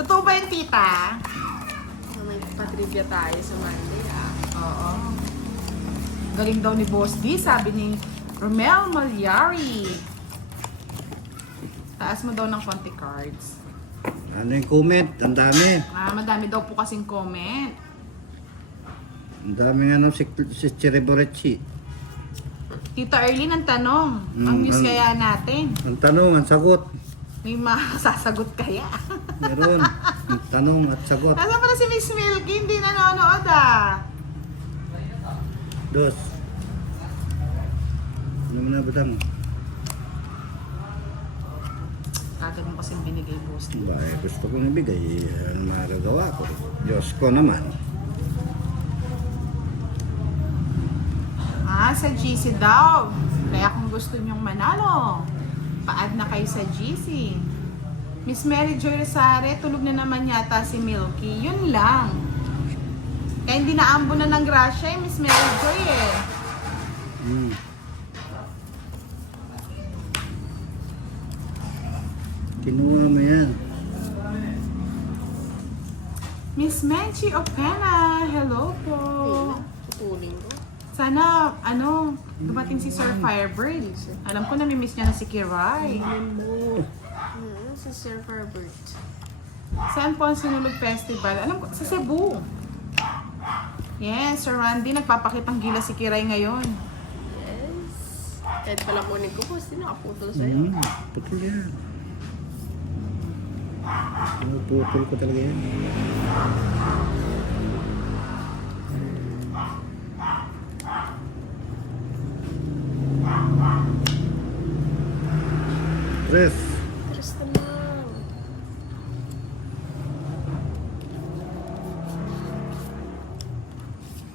Totoo ba yung tita? May patrivia tayo sa Monday, ah. Oo. Galing daw ni Boss D, sabi ni Romel Malyari. Taas mo daw ng konti cards. Ano yung comment? Ang dami. Madami daw po kasing comment. Ang dami nga nung si Chiriborechi. Tita Erlyn, ang tanong. Ang news kaya natin. Ang tanong, ang sagot. May masasagot kaya? Meron. Ang tanong at sagot. Nasa pala si Miss Milky, hindi nanonood ah. Dos. Ano mo na badang? Kagad mo kasing binigay, Boss D. Ba, gusto kong ibigay. Ang magagawa ko. Diyos ko naman. Sa GC daw. Kaya kung gusto nyong manalo, pa-add na kayo sa GC. Miss Mary Joy Rosare, tulog na naman yata si Milky. Yun lang. Kaya hindi naambo na ng grasya Miss Mary Joy eh. Kinuha mo yan. Miss Menchi Opena, hello po. Tutuling ko. Sana, dumating si Sir Firebird. Alam ko namimiss niya na si Kiray. Si Sir Herbert. Saan po ang Sinulog Festival? Alam ko, sa Cebu. Yes, Sir Randy, nagpapakitang gila si Kiray ngayon. Yes. Kahit pala kunin ko po, nakaputol sa'yo. Putol yan. Putol ko talaga yan. Tres. Tres naman.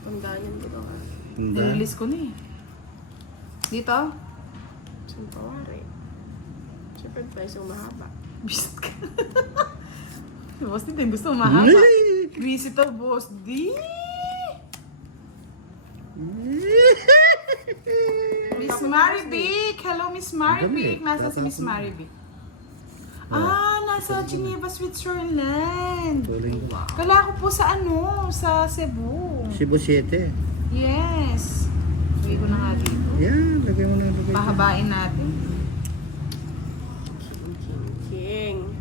Tandaan ko daw, ha. Nililis ko na eh. Dito? Saan pawari? Siyempre, price yung mahaba. Bisit ka. Boss D, din gusto mahaba. Busy to, Boss D. Miss Marivic! Hello, Miss Marivic! Nasa si Miss Marivic? Nasa Geneva, Switzerland. Tuling ko. Kala ko po sa sa Cebu. Cebu 7. Yes. Uwi ko na nga dito. Yan, lagay mo na. Lagay mo. Pahabain natin. King.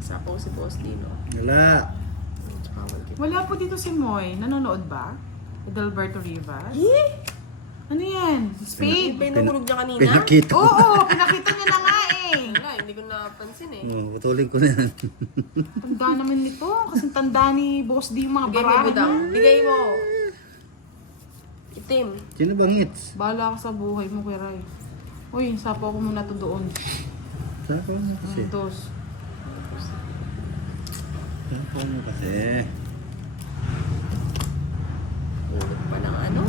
Isa po si Boss Dino. Wala. Wala po dito si Moy. Nanonood ba? Adalberto Rivas? Ano yan? Spade? May nahulog niya kanina? Pinakita ko. Oo, pinakita niya na nga eh. Wala, hindi ko napansin eh. Putulin ko na yan. Tanda naman nito. Kasi tanda ni Boss D yung mga Bigay mo, barahan. budang. Bigay mo. Itim. Sino bang hits? Bahala ka sa buhay mo, Kuya Ray. Uy, sapo ko muna to doon. Saka mo kasi. Dos. Saka mo kasi. Ulog pa ng ano?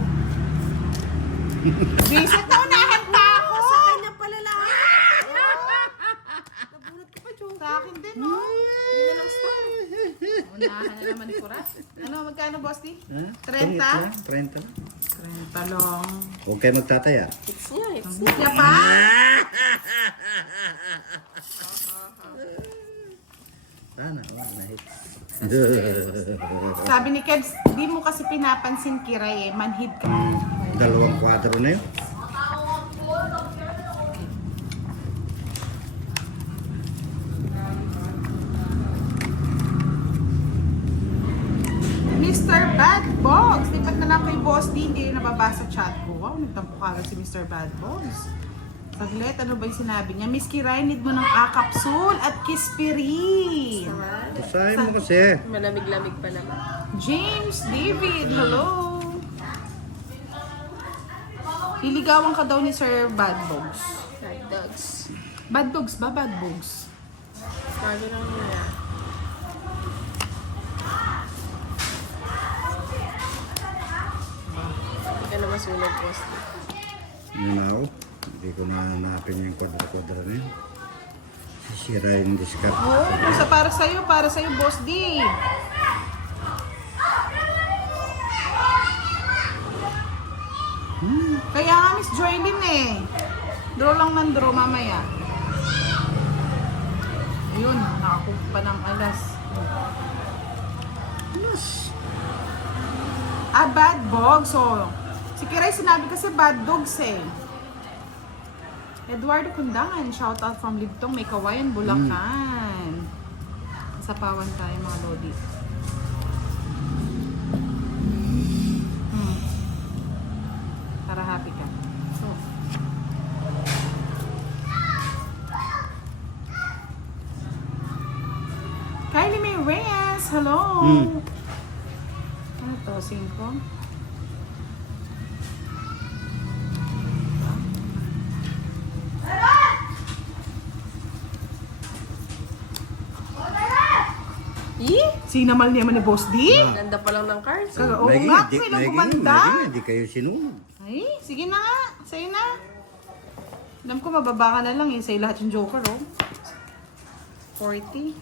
Visit na unahan pa ako! Sa kanya pala lahat. Nabunot ko pa, Joe. Sa akin din, no? Hindi na lang star. Unahan na naman ni Kuras. Ano, magkano, Boss D? Ha? 30? 30 lang. 30 lang. Huwag kayo magtataya. Hits niya, hits niya. Siya pa? Sana, na hits. Sabi ni Kebs, di mo kasi pinapansin Kiray eh. Manhid ka. Dalawang kwadro na yun. Mr. Bad Bogs. Lipat na lang kay Boss D. Hindi rin nababasa chat ko. Wow, nagtampo kagad si Mr. Bad Bogs. Saglit, ano ba yung sinabi niya? Miss Kiray, need mo ng A-capsule at Kispirin. Basahin mo kasi. Malamig-lamig pa naman. James David, hello. Liligawan ka daw ni Sir Bad Bogs. Hot dogs. Bad Bogs ba? Bad Bogs. Bago lang niya. Hindi ka na masunod, Boss. Yun na ako. Hindi ko na hanapin yung kwadro-kwadro na yun. Sisira yung discard. Oo, para sa'yo, Boss D. Kaya nga, Miss Joylyn eh. Draw lang ng draw mamaya. Ayun, nakakuha pa ng alas. Yes. Bad dogs. So, si Kiray sinabi kasi bad dogs eh. Eduardo Kundangan, shout out from Libtong, may Kawayan, Bulacan. Sa pawan tayo mga lodi. Para happy ka. So. Kylie May Reyes, hello! Ano to, 5? Sinamal niya man ni Boss D? Ganda pa lang ng cards. Oo nga, may lang gumanda. Hindi kayo sinunod. Ay, sige na nga. Sa'yo na. Alam ko, mababa ka na lang eh. Sa'yo lahat yung joker, oh. 40.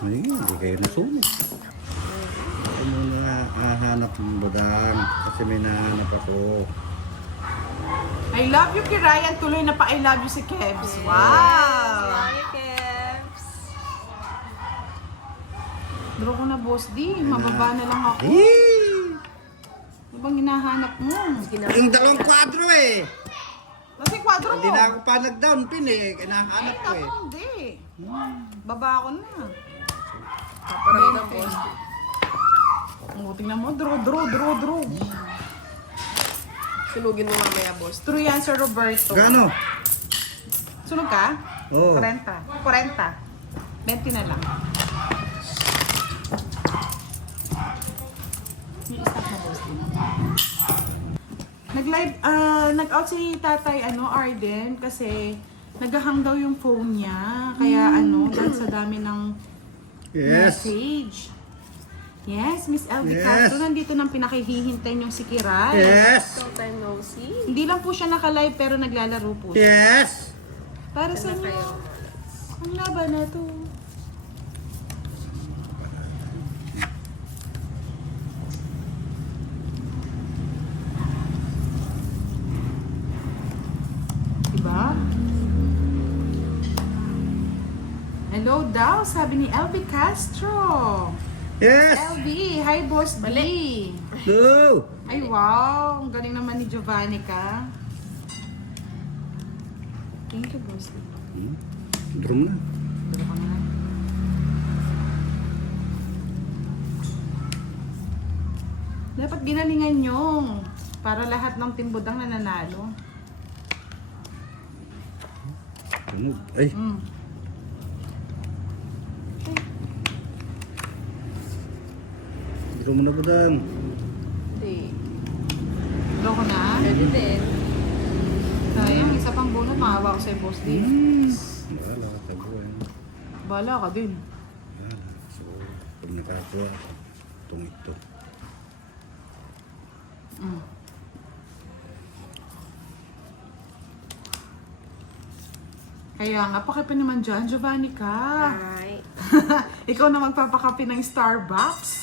Ay, hindi kayo nasunod. Ano na hahanap ng budang kasi may nahanap ako. I love you, Kirayan. Tuloy na pa I love you si Kebs. Wow! Hi, Kebs. Draw ko na, Boss D. Mababa na lang ako. Eh! Ano bang hinahanap mo? Yung dalawang kwadro eh. Kasi kwadro mo. Hindi na ako pa nag-down pin eh. Kinahanap ko eh. Ako, hindi. Baba ako na. Paparami ng boss. Tingnan mo. Draw. Sunugin mo mamaya, boss. True yan, Sir Roberto. Gano? Sunog ka? Oo. 40. 20 na lang. Yung stop na, Boss D. Nag-out si Tatay Arden kasi naghahang daw yung phone niya. Kaya dahil sa dami ng Yes. message. Yes, Miss Elvie Yes. Castro, nandito nang pinakihihintay yung si Kiray. Yes. Long time no see. Hindi lang po siya naka-live pero naglalaro po siya. Yes. Para sa Ano inyo, kayo? ang laban na to. Diba? Hello daw, sabi ni LB Castro. Yes. LB, hi Boss D. No. Ay wow, ang galing naman ni Giovanni ka. Thank you, Boss D. Drum na. Dito ka na. Dapat ginalingan nyo para lahat ng timbudang nananalo. Tunog. Ay. Drum mo na budang. Hindi. Draw ko na. Pwede din. Sayang, isa pang bunot, maawa ko sa'yo, Boss D. Wala, taguan. Bala ka din. Wala. So, pag nakakuha, itong ito. Kaya nga, pakipa naman dyan, Giovanni ka. Hi. Ikaw na magpapakapi ng Starbucks.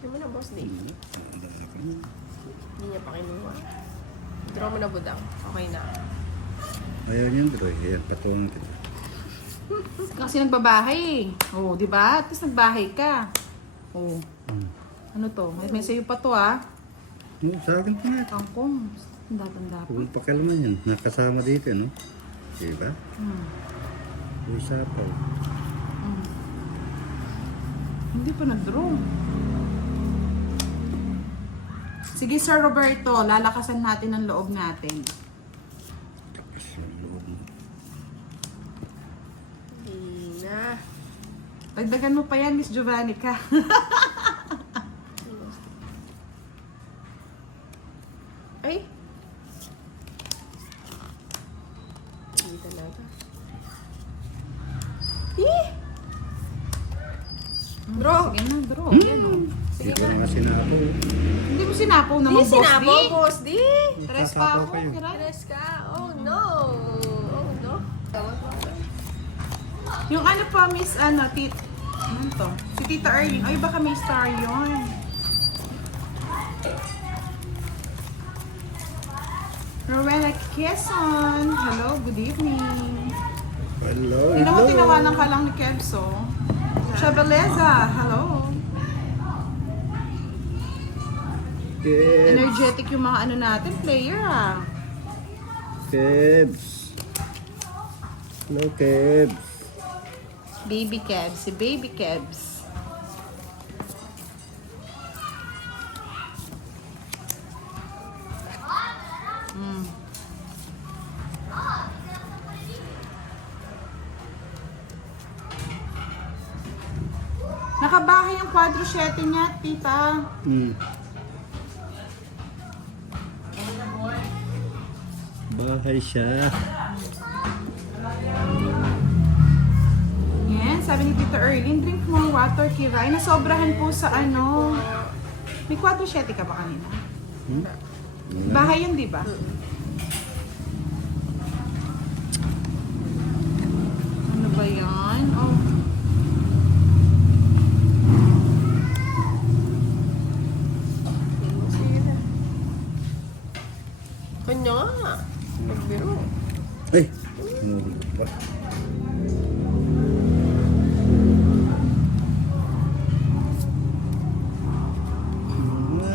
Yung mo na, boss, di. Hindi niya pa kinuha. Draw mo na, budang. Okay na. Ayaw niyan, bro. Ayan, patungan kita. Kasi nagbabahay eh. Oo, di ba? Tapos nagbahay ka. Oo. Ano to? May sayo pa to ah. No, sa akin pa nga. Kangkong. Tanda-tanda pa. Kung pakialaman yan, nakasama dito, no? Diba? Usapaw. Hindi pa nag-draw. Sige, Sir Roberto, lalakasan natin ang loob natin. Tapos yung loob mo. Hindi na. Dagdagan mo pa yan, Miss Giovanni ka. Ay! Hindi talaga. Draw! Sige na, draw. Yan o. Sige Dito nga. na nga sinapo. Hindi mo sinapaw naman, Hindi Boss sinapo, D. boss, di! Tres pa Tatapaw ako, kayo. kiray. Tres ka? Oh, no! Oh, no. Tawag mo ako. Yung ano pa, Miss, ano to? Si Tita Erling. Ay, baka may star yun. Rowena Quezon. Hello, good evening. Hello, Tinawanan ka lang ni Kebso. Chabeleza, hello. Kebs. Energetic yung mga ano natin, player ah. Kebs. Hello, Kebs. Baby Kebs, si Baby Kebs. Nakabahay ang quadro 7 niya, tita. Bahay siya. Yan, sabi ni Tita Erlyn, drink more water, Kiray. Nasobrahan po sa ano. May quadro 7 ka ba kanina? Bahay yun, di ba? Ano ba yan? Oh. Kanya nga. Magbiro. Ay! Nulog pa.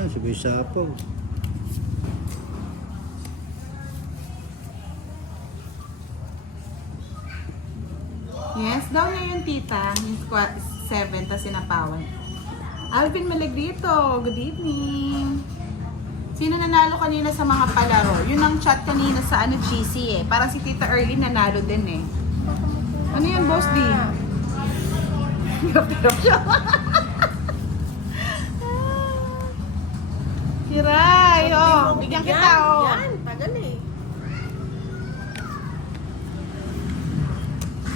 Sabay sapaw. Yes, daw niya yung tita. Yung 7, tas sinapawan. Alvin Malagrito, good evening. Sino nanalo kanina sa mga palaro? Yun ang chat kanina sa ano GC eh. Parang si Tita Erlyn nanalo din eh. Ano yan, Boss D? Hirap siya. Kiray, oh. Bigyan kita, oh. Yan, tagal eh.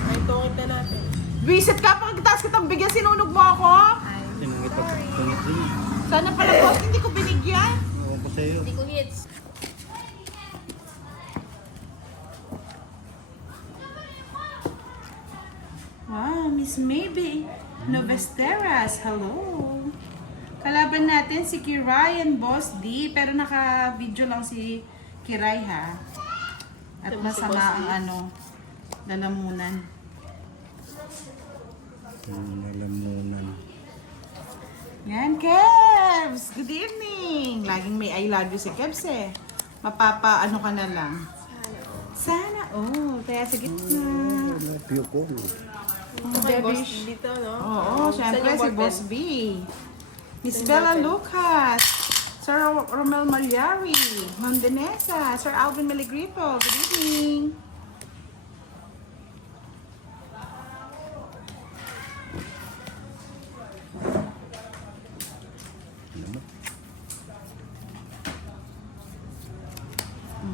Ay, tungit na natin. Visit ka, pagkataas kitang bigyan, sinunog mo ako. Sinangit ako. Tungit din. Sana pala, Boss, hindi ko binigyan. Ewan ko sa'yo. Hindi ko hits. Wow, Miss Maybe Novesteras, hello. Kalaban natin si Kiray and Boss D, pero naka-video lang si Kiray ha. At Ito si masama Boss D. ang ano, lalamunan. Nalamunan. Yan, Kebs! Good evening! Laging may I love you si Kebs eh. Mapapa, ano ka na lang. Sana, oh, kaya sa gitna. Napio ko. Oh, Kay Boss Debish. dito, no? Oo, syempre si Boss B. Miss Bella Lucas, Sir Romel Malyari, Ma'am Danessa, Sir Alvin Malagrito, good evening.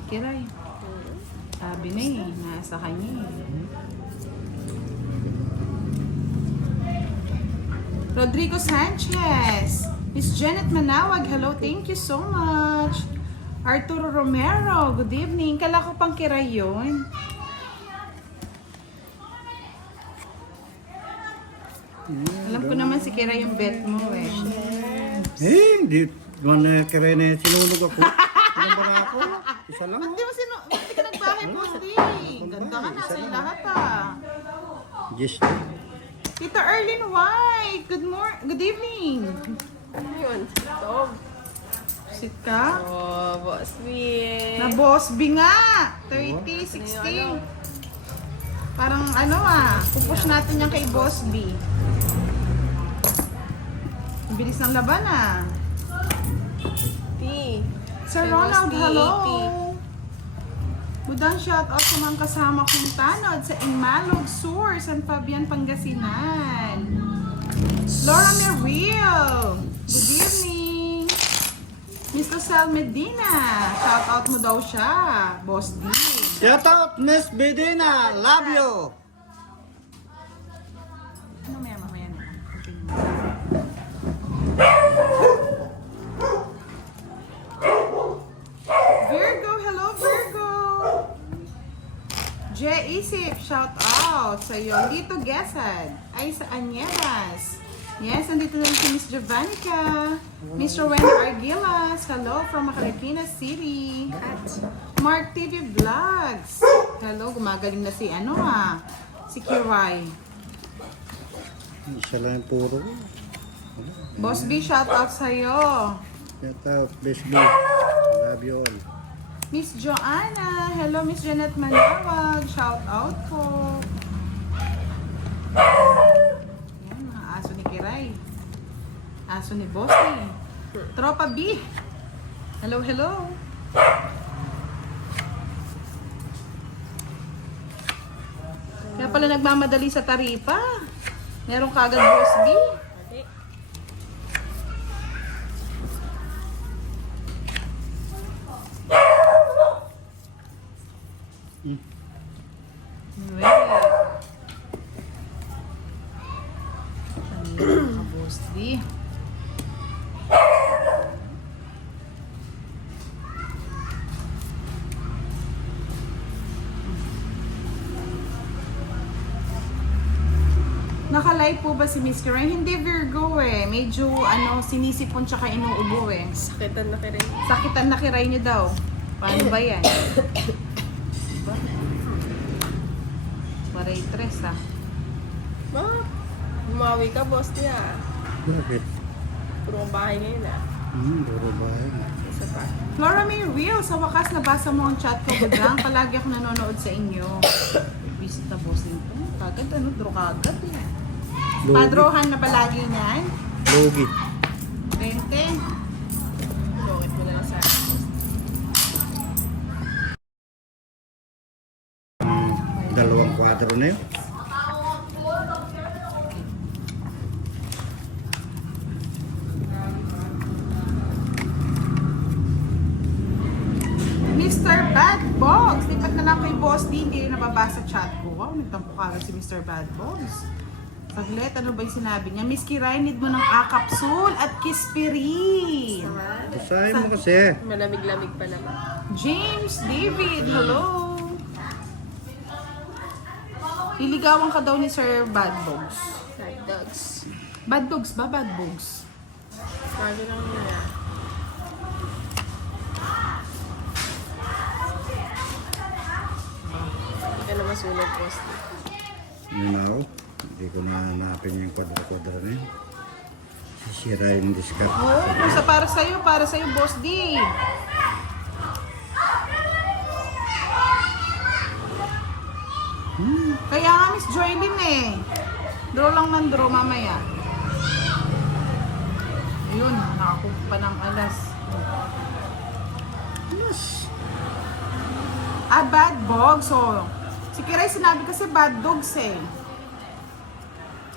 Kiray. Sabi na eh, nasa kanya eh. Rodrigo Sanchez. Miss Janet Manawag, hello, thank you so much. Arturo Romero, good evening. Kala ko pang Kiray yun. Alam ko naman si Kiray yung bet mo eh. Hindi. Mana kaya na sinunog ako. Ano ba na ako? Isa lang. Ba't di mo ba't di ka nagbahay, Boss D? Ganda ka na sa lahat ah. Yes. Tita Erlyn White, good evening. Ano yun? Ito. Sit ka? Oh, Boss B. Na Boss B nga! 30, 60. Parang ano ah, pupush natin yan kay Boss B. Ang bilis ng laban ah. T. Sir Kay Ronald, Boss B, hello! 80. Budang shoutout sa mga kasama kong tanod sa Inmalog Sur, San Fabian, Pangasinan. Laura Merrill, good evening. Miss Rosel Medina, shoutout mo daw siya, Boss D. Shout out, Miss Bedina. Love you. Mamaya na. Virgo, hello Virgo! J. Isip, shout out sa iyo. Dito Gesad, ay sa Anieras. Yes, nandito na rin si Miss Jovannica. Miss Rowena Argilas, hello from Marikina City. Mark TV Vlogs. Hello, gumagaling na si si Kiray. Isa lang yung puro. Boss B, shout out sa'yo. Shout out, Best B. Love you all. Miss Joanna. Hello, Miss Janet Manawag. Shout out po. Yan, mga aso ni Kiray. Aso ni Bossy. Tropa B. Hello, hello. Kaya pala nagmamadali sa taripa. Meron kagad Boss B. Boss B. Naka-live po ba si Miss Kiray? Hindi, Virgo eh. Medyo sinisipon tsaka inuubo eh. Sakitan na kiray. Sakitan na Kiray niyo daw. Paano ba yan? Diba? Waray tres ah. Bumawi ka, boss niya. Bakit? Puro ang bahay ngayon ah. Puro bahay. Isa pa. Flora May Real, sa wakas nabasa mo ang chat ko. Budang, palagi ako nanonood sa inyo. Vista boss nito. Kagad draw kagad eh. Padrohan na palagi niyan. Logi. 20. Longit mo na lang sa akin. Dalawang kwadro na yun. Mr. Bad Bogs. Lipat na lang kay Boss D. Hindi nababasa chat ko. Wow, nagtampo kagad si Mr. Bad Bogs. Saglit, ano ba yung sinabi niya? Miss Kiray, need mo ng A-capsule at Kispirin. Basahin mo kasi. Malamig-lamig pa naman. James David, hello. Liligawan ka daw ni Sir Bad Bogs. Hot dogs. Bad Bogs ba? Bad Bogs. Sabi lang niya. Hindi ka na masunod, boss. Now, hindi ko na hanapin yung kwadro-kwadro na yun. Sisira yung discard. Oo, basta para sa'yo, Boss D. Kaya nga, Miss Joylyn eh. Draw lang ng draw mamaya. Ayun, nakakuha pa ng alas. Yes. Bad Bogs. So, si Kiray sinabi kasi bad dogs eh.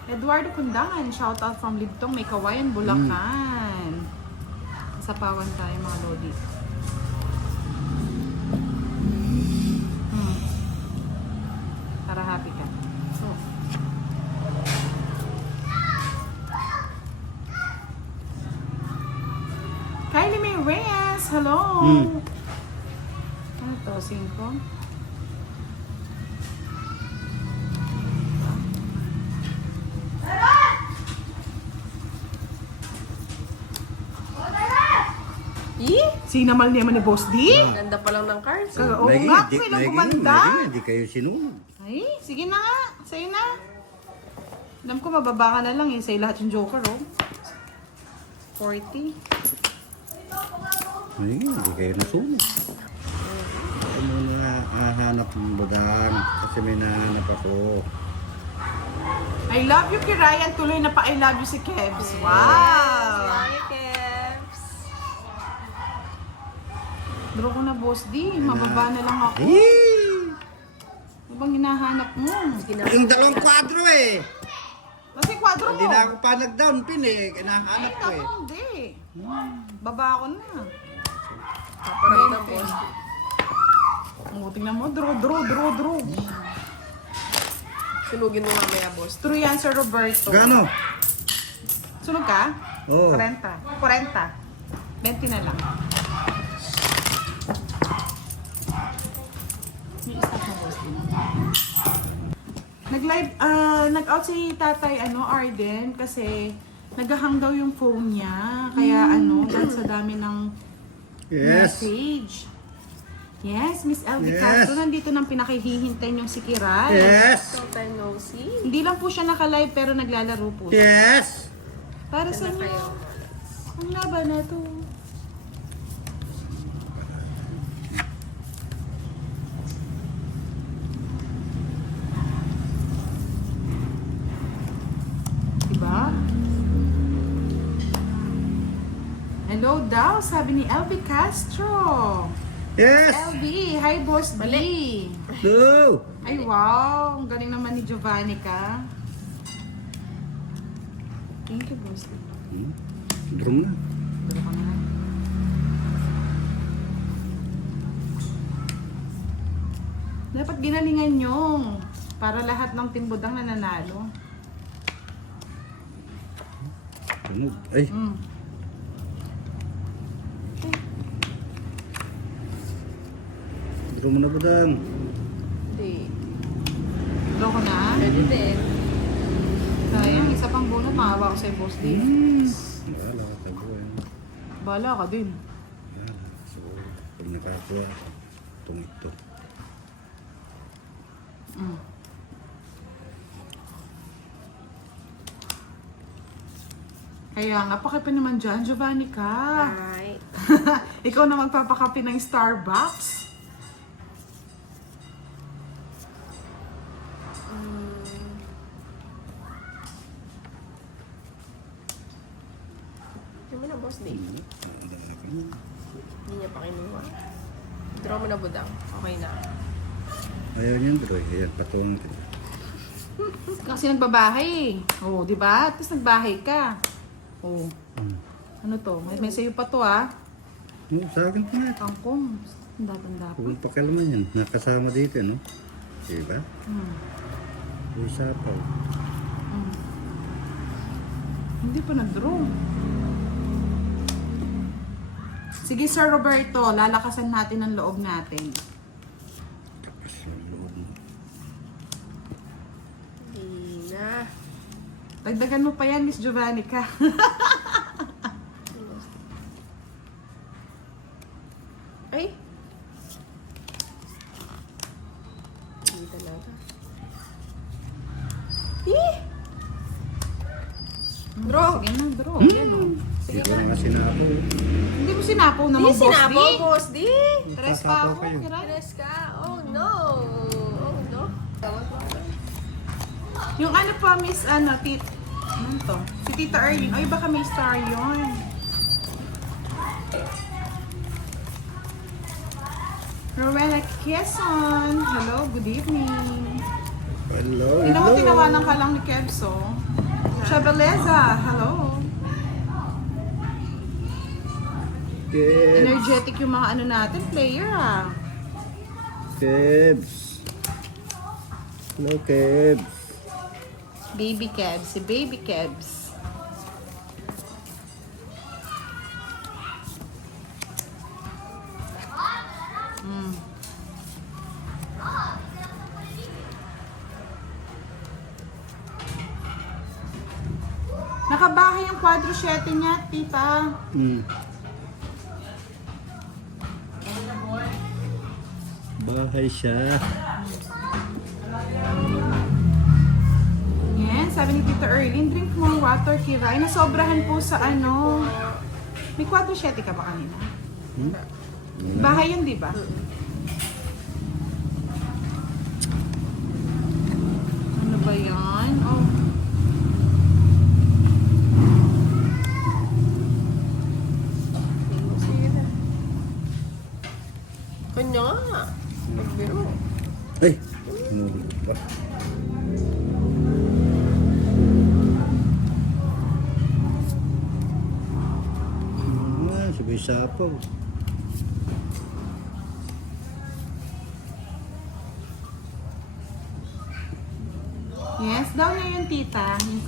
Eduardo Kundangan, shout out from Libtong, may Kawayan, Bulacan. Sa pawan tayo mga lodi. Para happy ka. Kylie May Reyes, hello! Ano to, 5? Sinamal niya man ni Boss D? Ganda pa lang ng cards. Oo nga, may lang gumanda. Hindi kayo sinunod. Ay, sige na nga. Sa'yo na. Alam ko, mababa ka na lang eh. Sa'yo lahat yung joker, oh. 40. Ay, hindi kayo nasunod. Ako muna hahanap ng budang kasi may nahanap ako. I love you, Kirayan. Tuloy na pa I love you si Kebs. Wow! Hi, Keps. Draw ko na, Boss D. Mababa na lang ako. Ano bang hinahanap mo? Yung dalawang kwadro eh. Kasi kwadro mo. Hindi na ako pa nag-down pin eh. Kinahanap ko eh. Ako, hindi. Baba ako na. Paparay ng boss. Tingnan mo. Draw. Sunugin mo mamaya, boss. True yan, Sir Roberto. Gano? Sunog ka? Oo. 40. 20 na lang. Yung stop mo, Boss. Nag-live, nag-out si Tatay, Arden, kasi naghahang daw yung phone niya. Kaya dahil sa dami ng Yes. message. Yes, Miss LB Yes. Castro, nandito nang pinakihihintay niyong si Kiray. Yes. Long time no see. Hindi lang po siya naka-live pero naglalaro po siya. Yes. Para sa Ano inyo, kayo? ang laban na to. Diba? Hello daw, sabi ni LB Castro. Yes. LB, hi Boss D. No. Ay wow, ang galing naman ni Giovanni ka. Thank you, Boss D. Drum na. Dalo ka na. Dapat ginalingan nyo para lahat ng timbudang nananalo. Tunog. Ay. Mm. Drum na ba dan? Hindi. Dalo ko na. Pwede din. Sayang, isa pang bunot, maawa ko sa'yo, Boss D. Wala ka tabuhay. Bala ka din. Wala. So, pag nakakuha, itong ito. Mm. Kaya nga, pakipa naman dyan, Giovanni ka. Right. Ikaw na magpapakape ng Starbucks. Yung mo na, boss, di. Ang dami. Hindi niya pa kinuha. Draw mo na, budang. Okay na. Ayaw niyan, bro. Ayan, patungan kita. Kasi nagbabahay eh. Oo, di ba? Tapos nagbahay ka. Oo. Ano to? May sayo pa to ah. Sa akin pa nga. Kangkong. Tanda-tanda pa. Kung pakialaman yan, nakasama dito, no? Diba? Hmm. Isa pa. Hmm. Hindi pa nag-draw. Sige Sir Roberto, lalakasan natin ang loob natin. Tapos yung loob mo. Hindi na. Dagdagan mo pa yan, Miss Giovanni ka. Ay! Hindi talaga. Eh! Draw! Sige na, draw. Yan o. Sige Ikaw nga. nga sinabi. Hindi mo sinapo naman, Hindi Boss sinapo, D. boss, di! Tres pa Tatapaw ako, kayo. kiray. Tres ka? Oh, no! Oh, no. Tawag mo ako. Yung ano pa, Miss, ano, ano to? Si Tita Erlyn. Ay, baka may star yun. Rowella Quezon. Hello, good evening. Hello, Hindi mo hello. tinawanan ka lang ni Kebso. Chabeleza, hello. Kebs. Energetic yung mga ano natin, player ah. Kebs. Hello, Kebs. Baby Kebs, si Baby Kebs. Mm. Nakabahay yung quadro 7 niya, tita. Bahay siya. Yan, sabi ni Tita Erlyn, drink more water, Kiray. Nasobrahan po sa ano. May quadro 7 ka ba kanina? Bahay yan, di ba? Ano ba yan? Oh. Sige na. Kanya nga. Magbiro. Ay! Nulog pa. Sabay sapaw. Yes, daw niya yung tita. Yung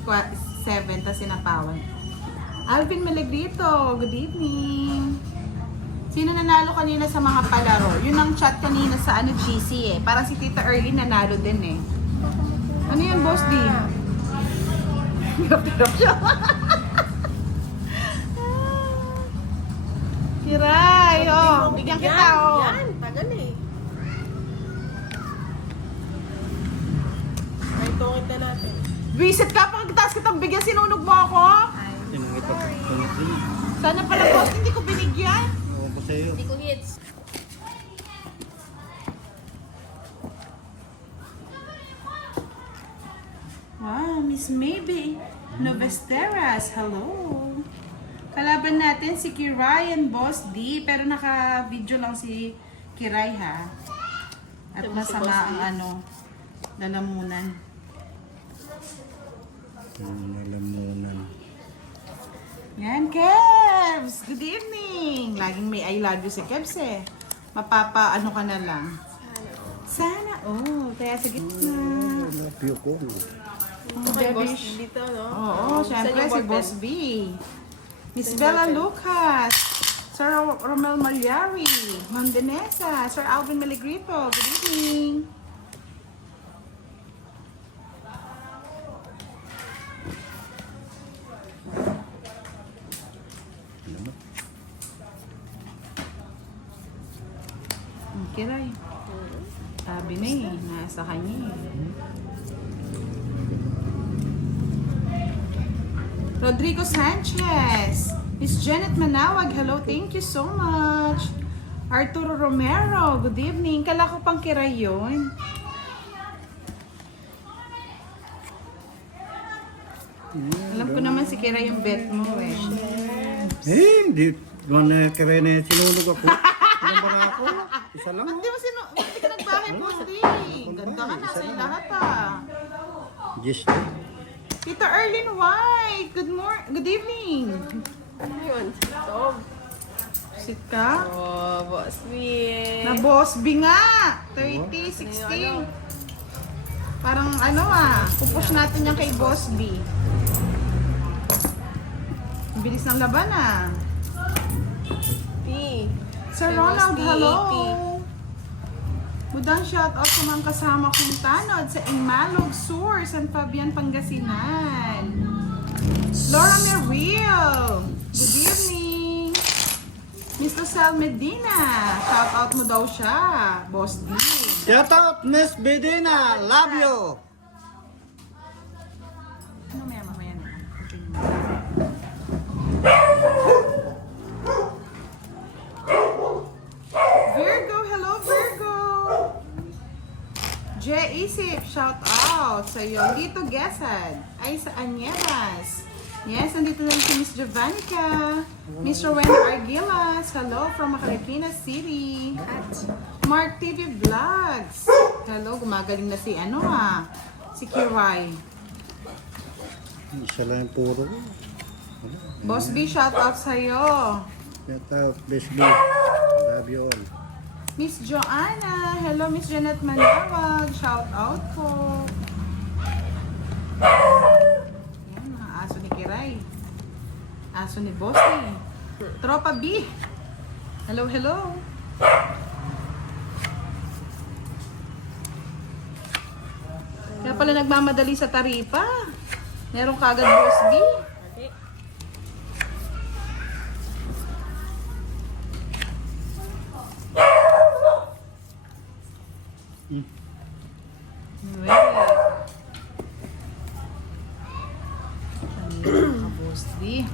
7, tas sinapawan. Alvin Malagrito, good evening. Sino nanalo kanina sa mga palaro? Yun ang chat kanina sa ano GC eh. Parang si Tita Erlyn nanalo din eh. Ano yan, Boss D? Hirap-hirap siya. Kiray, Bigyan kita, oh. Yan, tagal eh. Ay, tungit na natin. Visit ka, pagkataas kitang bigyan, sinunog mo ako. Sinungit pa pagpunit din. Sana pala, boss, hindi ko binigyan. Oo pa sa'yo. Hindi ko hits. Wow, Miss Maybe Novesteras, hello. Kalaban natin si Kiray and Boss D, pero naka-video lang si Kiray ha. At Ito si masama Boss D. ang lalamunan. Nalamunan. Yan, Kebs! Good evening! Laging may I love you si Kebs eh. Mapapa, ano ka na lang. Sana, kaya sa gitna. Napyo ko. Oh, Ito kay Boss Debish. dito, no? Oo, syempre si Boss B. Miss Bella Lucas, Sir Romel Malyari, Ma'am Denesa, Sir Alvin Meligrito, good evening. Kiray. Sabi na eh, nasa kanya eh. Rodrigo Sanchez, Miss Janet Manawag, hello, thank you so much. Arturo Romero, good evening. Kala ko pang Kiray yun. Alam ko naman si Kiray yung bet mo eh. Hindi. Doon kaya na sinunog ako. Ano ba na ako? Isa lang. Ba't di ka nagbahay, Boss D? Ganda ka na sa lahat ah. Yes. Tita Erlyn White, good evening. Ano yun? Stop. Sit ka? Oh, Boss B. Na Boss B nga! 30, 16. Parang ano pupush natin yan kay Boss B. Ang bilis ng laban P. Sir Kay Ronald, Boss B, hello! 80. Budang shoutout sa mga kasama kong tanod sa Inmalog Sur, San Fabian, Pangasinan. Laura Merrill, good evening. Mr. Sal Medina, shoutout mo daw siya, Boss D. Shout out, Miss Bedina. Love you. Mamaya na. Virgo, hello Virgo! J. Isip, shout out sa iyo. Dito Gesad, ay sa Anieras. Yes, nandito na si Miss Javanica. Miss Rowena Argilas, hello from Marikina City. At Mark TV Vlogs. Hello, gumagaling na si si Kiray. Isa lang puro. Boss B, shout out sa iyo. Shout out, Miss B. Love you all. Miss Joanna, hello Miss Janet Manawag, shout out po. Yan, mga aso ni Kiray. Aso ni Bossy. Tropa B. Hello, hello. Kaya pala nagmamadali sa taripa. Meron kagad Boss B. Okay. Well. Kanina ka Boss B.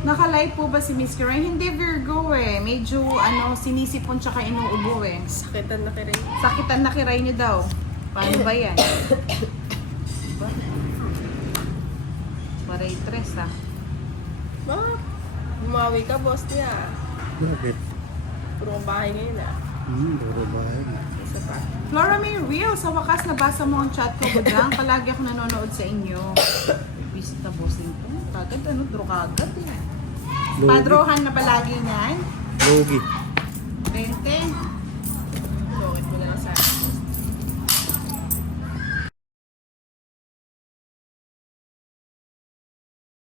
Naka-live po ba si Miss Kiray? Hindi Virgo eh. Medyo sinisipon tsaka inuubo eh. Sakitan na kiray. Sakitan na Kiray niyo daw. Paano ba yan? Diba? Maray tres Bakit? Bumawi ka, Boss niya. Bakit? Puro bahay ngayon Puro bahay. Isa pa. Flora May Real, sa wakas nabasa mo ang chat ko, Budang. Palagi ako nanonood sa inyo. Visit na bossing ko. Kagad draw kagad eh. Logi. Padrohan na palagi niyan. Logi. 20.